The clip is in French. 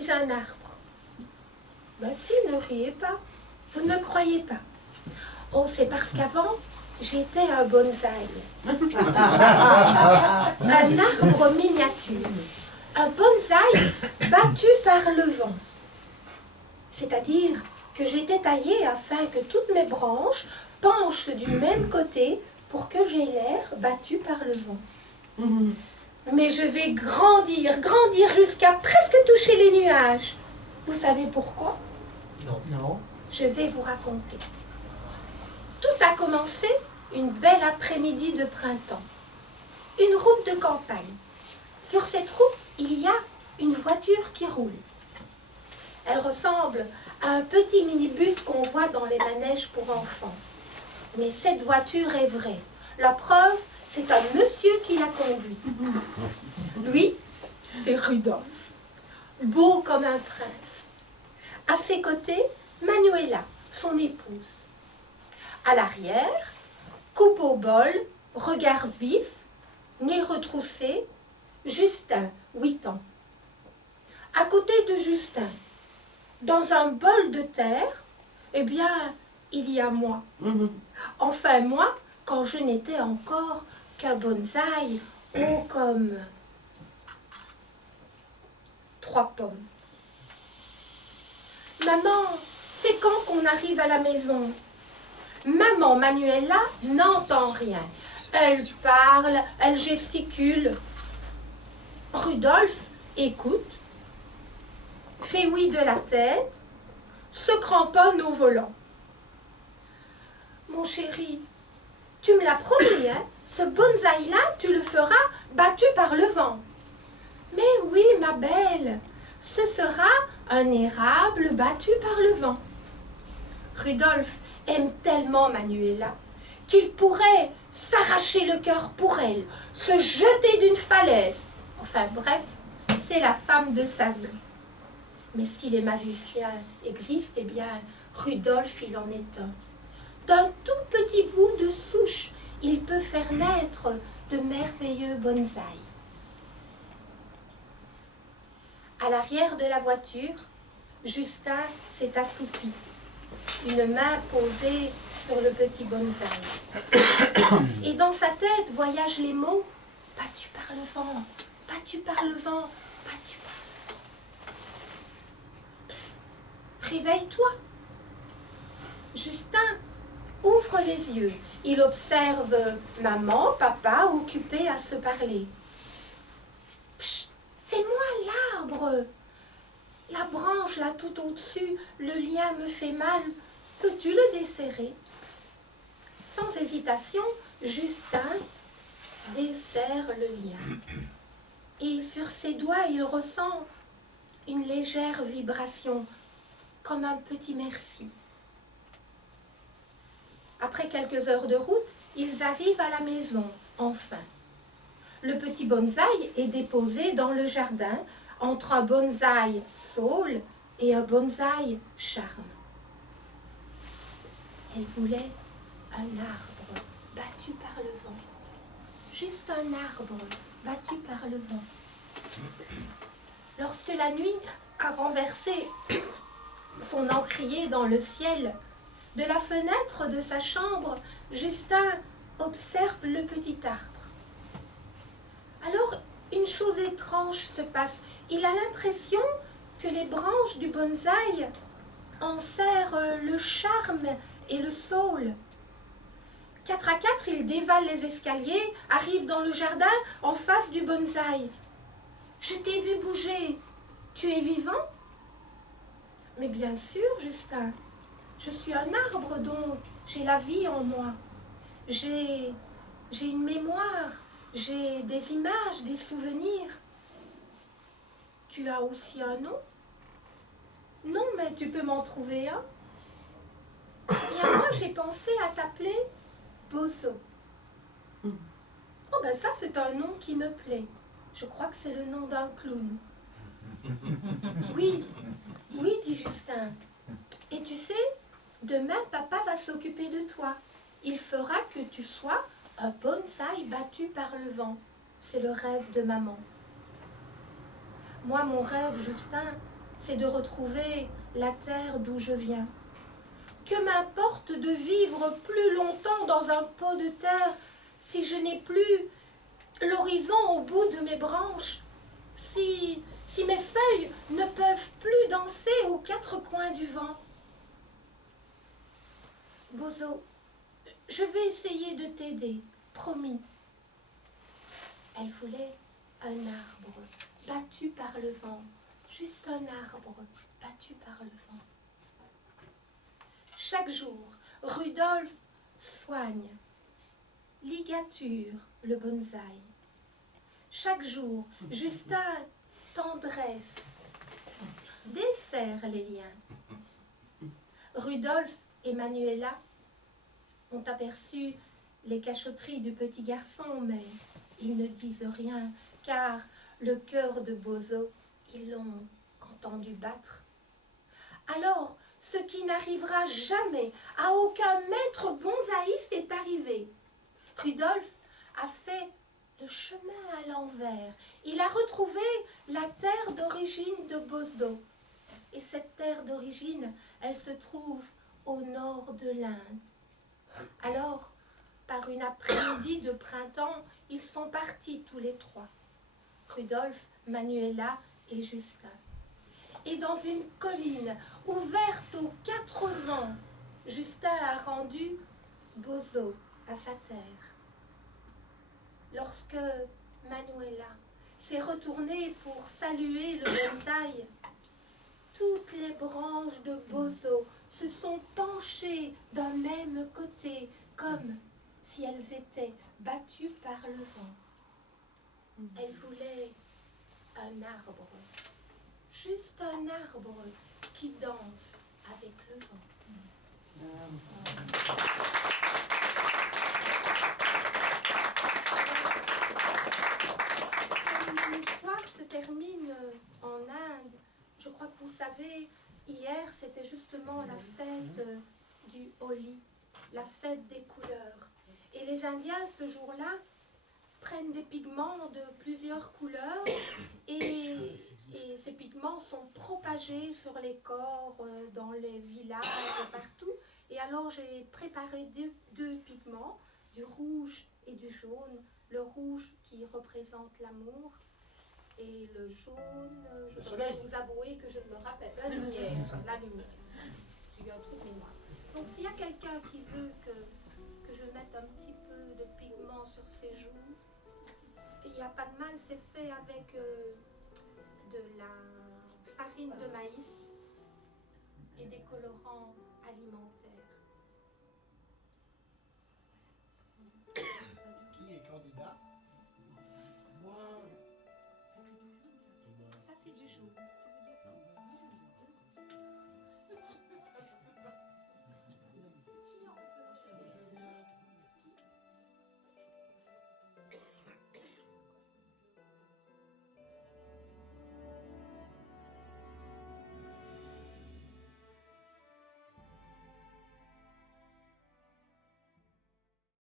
suis un arbre. Ben si, ne riez pas. Vous ne me croyez pas. Oh, c'est parce qu'avant, j'étais un bonsaï. Un arbre miniature. Un bonsaï battu par le vent. C'est-à-dire que j'étais taillée afin que toutes mes branches penchent du même côté pour que j'aie l'air battu par le vent. Mais je vais grandir, grandir jusqu'à presque toucher les nuages. Vous savez pourquoi? Non. Je vais vous raconter. Tout a commencé une belle après-midi de printemps. Une route de campagne. Sur cette route, il y a une voiture qui roule. Elle ressemble à un petit minibus qu'on voit dans les manèges pour enfants. Mais cette voiture est vraie. La preuve, c'est un monsieur qui la conduit. Lui, c'est Rudolf. Beau comme un prince. À ses côtés, Manuela, son épouse. À l'arrière, coupe au bol, regard vif, nez retroussé, Justin, 8 ans. À côté de Justin, dans un bol de terre, eh bien, il y a moi. Enfin, moi, quand je n'étais encore qu'un bonsaï haut comme 3 pommes. Maman, c'est quand qu'on arrive à la maison? Maman Manuela n'entend rien. Elle parle, elle gesticule. Rudolf écoute, fait oui de la tête, se cramponne au volant. Mon chéri, tu me l'as promis, hein? Ce bonsaï-là, tu le feras battu par le vent. Mais oui, ma belle, ce sera un érable battu par le vent. Rudolf aime tellement Manuela qu'il pourrait s'arracher le cœur pour elle, se jeter d'une falaise. Enfin bref, c'est la femme de sa vie. Mais si les magiciens existent, eh bien, Rudolf, il en est un. D'un tout petit bout de souche, il peut faire naître de merveilleux bonsaïs. À l'arrière de la voiture, Justin s'est assoupi, une main posée sur le petit bonsaï. Et dans sa tête voyagent les mots « battu par le vent, battu par le vent, battu par le vent ». Psst, réveille-toi. Justin ouvre les yeux. Il observe maman, papa occupés à se parler. Psst, c'est moi l'arbre. La branche là tout au-dessus, le lien me fait mal. Peux-tu le desserrer? Sans hésitation, Justin desserre le lien. Et sur ses doigts, il ressent une légère vibration, comme un petit merci. Après quelques heures de route, ils arrivent à la maison, enfin. Le petit bonsaï est déposé dans le jardin entre un bonsaï saule et un bonsaï charme. Elle voulait un arbre battu par le vent. Juste un arbre battu par le vent. Lorsque la nuit a renversé son encrier dans le ciel, de la fenêtre de sa chambre, Justin observe le petit arbre. Alors, une chose étrange se passe. Il a l'impression que les branches du bonsaï en serrent le charme et le saule. 4 à 4, il dévale les escaliers, arrive dans le jardin en face du bonsaï. « Je t'ai vu bouger. Tu es vivant ?» « Mais bien sûr, Justin. Je suis un arbre, donc j'ai la vie en moi. J'ai une mémoire, j'ai des images, des souvenirs. Tu as aussi un nom? Non, mais tu peux m'en trouver un. Bien, moi, j'ai pensé à t'appeler Bozo. Oh, ben ça, c'est un nom qui me plaît. Je crois que c'est le nom d'un clown. Oui, oui, dit Justin. Et tu sais, demain, papa va s'occuper de toi. Il fera que tu sois un bonsaï battu par le vent. C'est le rêve de maman. Moi, mon rêve, Justin, c'est de retrouver la terre d'où je viens. Que m'importe de vivre plus longtemps dans un pot de terre si je n'ai plus l'horizon au bout de mes branches, si mes feuilles ne peuvent plus danser aux quatre coins du vent. Bozo, je vais essayer de t'aider, promis. Elle voulait un arbre battu par le vent, juste un arbre battu par le vent. Chaque jour, Rudolf soigne, ligature le bonsaï. Chaque jour, Justin tendresse, desserre les liens. Rudolf et Manuela ont aperçu les cachotteries du petit garçon, mais ils ne disent rien, car le cœur de Bozo, ils l'ont entendu battre. Alors, ce qui n'arrivera jamais à aucun maître bonsaïste est arrivé. Rudolf a fait le chemin à l'envers. Il a retrouvé la terre d'origine de Bozo. Et cette terre d'origine, elle se trouve au nord de l'Inde. Alors, par une après-midi de printemps, ils sont partis tous les trois. Rudolf, Manuela et Justin. Et dans une colline ouverte aux quatre vents, Justin a rendu Bozo à sa terre. Lorsque Manuela s'est retournée pour saluer le bonsaï, toutes les branches de Bozo se sont penchées d'un même côté, comme si elles étaient battues par le vent. Elle voulait un arbre, juste un arbre qui danse avec le vent. Comme l'histoire se termine en Inde, je crois que vous savez, hier c'était justement la fête du Holi, la fête des couleurs. Et les Indiens ce jour-là prennent des pigments de plusieurs couleurs et ces pigments sont propagés sur les corps, dans les villages, partout. Et alors j'ai préparé deux pigments, du rouge et du jaune. Le rouge qui représente l'amour et le jaune, je dois vous avouer que je me rappelle, la lumière. J'ai eu un trou de mémoire. Donc s'il y a quelqu'un qui veut que je mette un petit peu de pigment sur ses joues, il n'y a pas de mal, c'est fait avec de la farine de maïs et des colorants alimentaires. Qui est candidat? Moi. Ça c'est du jaune.